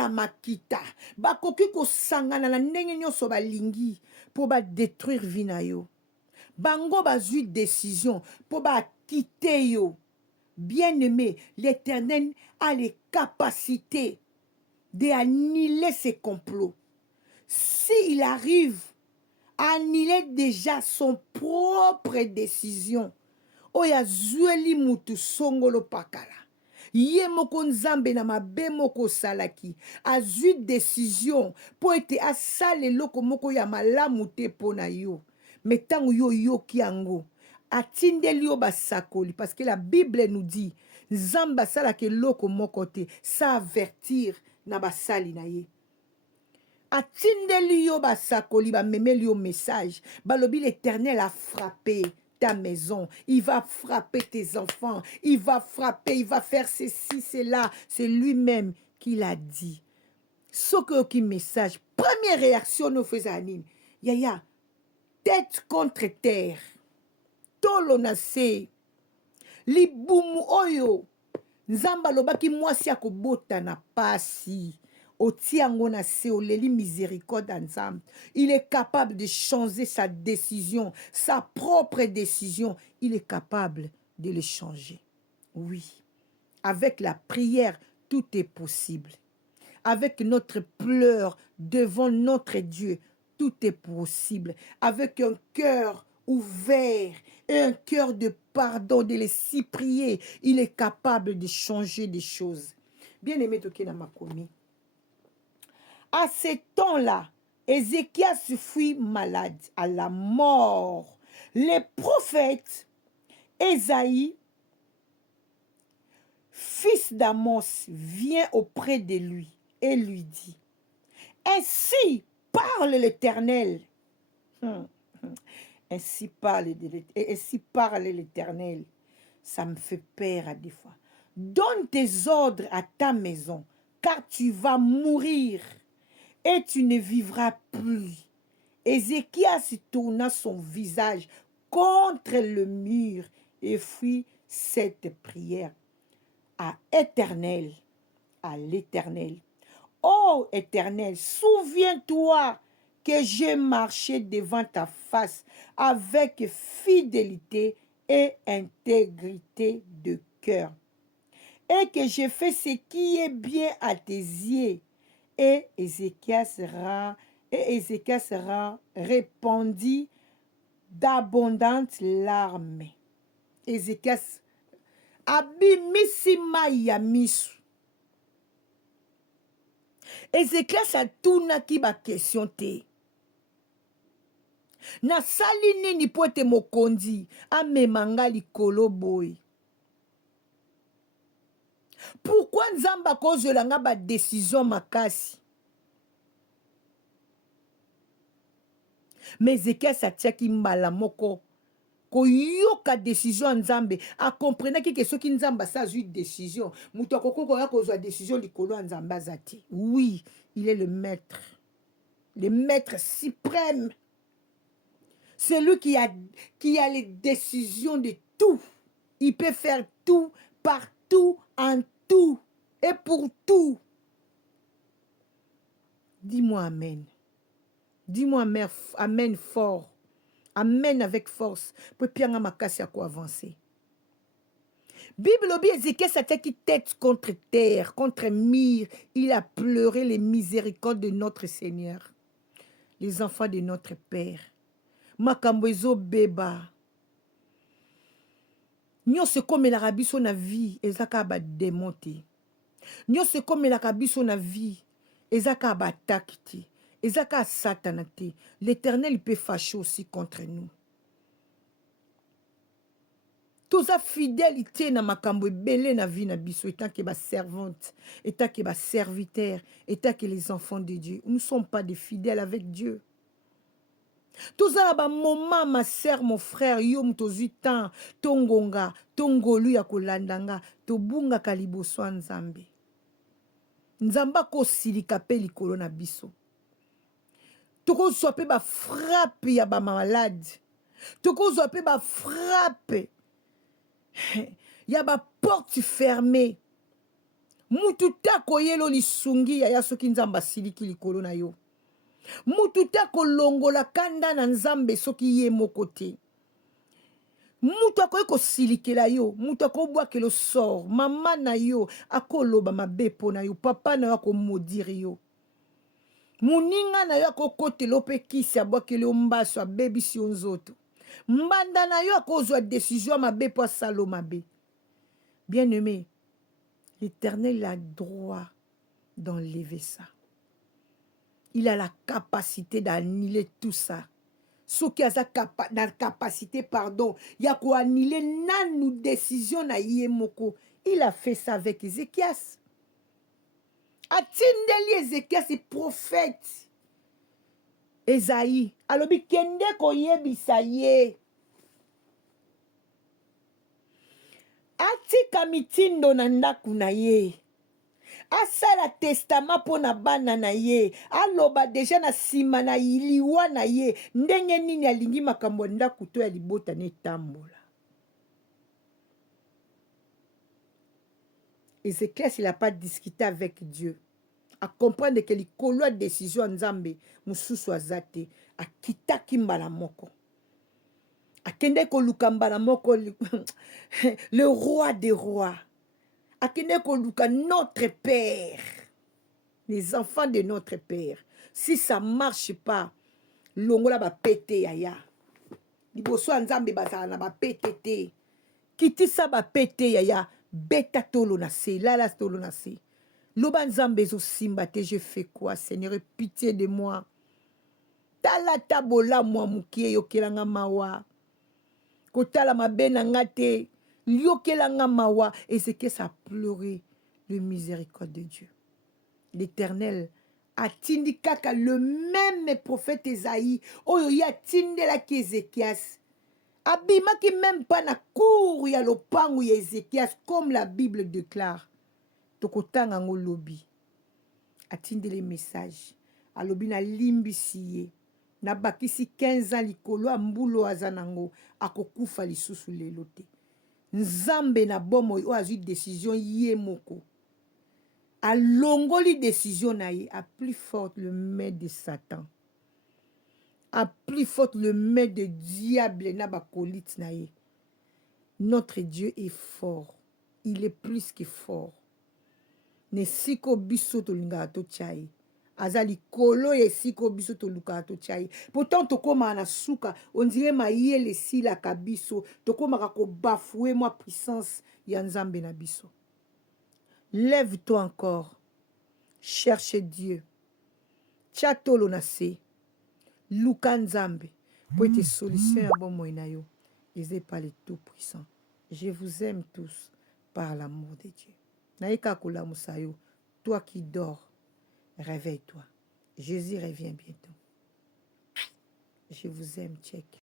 kosala makita bakoki kosangana na ndenge nyonso balingi po détruire vie na yo. Bango bazui décision po quitter yo. Bien-aimé, l'Éternel a les capacités d'annihiler ses complots. S'il arrive à annihiler déjà son propre décision, oya zueli mutu songolo pakala. Ye moko nzambe na mabe moko salaki azui décision po ete asale loko moko ya malamu te pona yo. Metango yo yoki yango atindeli yo basakoli parce que la Bible nous dit nzamba salaki loko moko te sa avertir na basali na ye. Atindeli yo basakoli ba memeli yo message balobi l'Éternel a frappé ta maison, il va frapper tes enfants, il va frapper, il va faire ceci, cela. C'est lui-même qui l'a dit. Ce que message, première réaction nous faisons anime. Yaya, tête contre terre. Tolo nase. Libumu oyo. Nzamba lobaki mwasi akobota na pasi. Miséricorde ensemble. Il est capable de changer sa décision, sa propre décision. Il est capable de le changer. Oui. Avec la prière, tout est possible. Avec notre pleur devant notre Dieu, tout est possible. Avec un cœur ouvert et un cœur de pardon, de les prier, il est capable de changer des choses. Bien-aimé Tokena Makomi. À ce temps-là, Ézéchias fut malade à la mort. Les prophètes, Ésaïe, fils d'Amos, vient auprès de lui et lui dit, ainsi parle l'Éternel. Ainsi parle l'Éternel. Ça me fait peur à des fois. Donne tes ordres à ta maison, car tu vas mourir. Et tu ne vivras plus. Ézéchias tourna son visage contre le mur et fit cette prière à l'Éternel. Ô Éternel, souviens-toi que j'ai marché devant ta face avec fidélité et intégrité de cœur, et que j'ai fait ce qui est bien à tes yeux. Et Ézéchias répandit d'abondantes larmes. Ézéchias abimisima yamisu. Ézéchias a tunaki ba question te. Na sali nini po ete mokonzi amemanga likolo boy. Pourquoi nzamba kozolanga ba décision makasi? Mais Ézéchias atiaki mbala moko koyoka décision nzambe a comprenaki que soki nzamba sa zui décision muto akoko ya kozwa décision likolo nzamba azati. Oui, il est le maître suprême. C'est lui qui a les décisions de tout. Il peut faire tout, partout, en tout et pour tout. Dis-moi amen. Dis-moi amen fort. Amen avec force. Pour pianga makasi à quoi avancer. Bible obi Ézéchias s'attaque tête contre terre, contre mire. Il a pleuré les miséricordes de notre Seigneur. Les enfants de notre Père. Makambo ezo beba. Nyonso komelaka biso na vie ezaka ba démonter. Nyonso komelaka biso na vie ezaka ba attaque te. Ezaka satana te. L'Éternel peut fâcher aussi contre nous. Tous sa fidélité na makambo ebele na vie na biso étant que ba servante, étant que ba serviteur, étant que les enfants de Dieu. Nous ne sommes pas des fidèles avec Dieu. Tout ça ba moment ma sœur mon frère yo mtozi temps tongonga tongolu ya kolandanga to bunga kaliboso nzambe. Nzamba ko silika pe likolo na biso. Toko sope ba frappe ya ba malade. Toko sope ba frappe. Ya ba porte fermée. mutu ta koyelo lisungi ya soki nzambe asiliki likolo na yo. Mutu ta kolongola kanda na nzambe soki ye moko te. Mutu akoki kosilikela yo, mutu akobwakela sort, mama na yo akoloba mabe mpo na yo, papa na yo akomodire yo. Muninga na yo akokotela mpe kisi abwakeli yo mbaso abebisi yo nzoto. Mbanda na yo akozwa décision mabe mpo asala mabe. Bien-aimé, l'Éternel a droit d'enlever ça. Il a la capacité d'annuler tout ça. Ce qui a la capacité, pardon, il y a quoi annuler nos décisions na yemoko. Il a fait ça avec Ézéchias. Atindeli Ézéchias, c'est prophète. Esaïe. Alors, kende koyebisa ye. Atika mitindo na ndaku na ye. Asala testament po na bana na ye. Aloba deja na sima na iliwa na ye. Ndenge nini alingi makambo ndaku to ya libota ne tambola. Ézéchias, il n'a pas discuté avec Dieu. À comprendre que likolo a décision nzambe mususu azate. A kitaki mbala moko. Akende ko lukamba moko le roi des rois. Akende ko luka notre père. Les enfants de notre père. Si ça marche pas, longola ba pété yaya. Liboso nzambe bazala na ba pété. Kiti sa ba pété yaya. Beta tolo na se, lala tolo na se. Loba nzambe zo simba te, je fais quoi, Seigneur, pitié de moi. Tala tabola moi mukie yokelanga mawa. Kotala mabena ngate, yokelanga mawa. Et c'est que ça pleurait le miséricorde de Dieu. L'Éternel a tindi kaka le même prophète Esaïe. Oyo ya tindi la ki Ézéchias. Abima qui même pas na cour ya lopangu ya Ézéchias comme la Bible déclare. Tokotanga ngo lobi. Atindi les messages. Alobi na limbisi ye. Na bakisi 15 ans likolo ambulo azanango akokufa lisusu lelo te. Nzambe na bomo o azu décision ye moko. A longoli décision na ye a plus forte le maître de Satan. A plus forte le maître de diable na bakolite na ye. Notre Dieu est fort. Il est plus que fort. Ne siko biso to linga to chai. Azali kolo ye siko biso to luka to chai. Pourtant to koma na suka, on dirait ma yele si la kabiso, to koma ko bafouer moi puissance ya nzambe na biso. Lève-toi encore. Cherche Dieu. Chatolo na se. Luka nzambe. Pour tes solutions à bon moyen yo. Ils pas les tout puissants. Je vous aime tous par l'amour de Dieu. Naïka kula musayo. Toi qui dors, réveille-toi. Jésus revient bientôt. Je vous aime, check.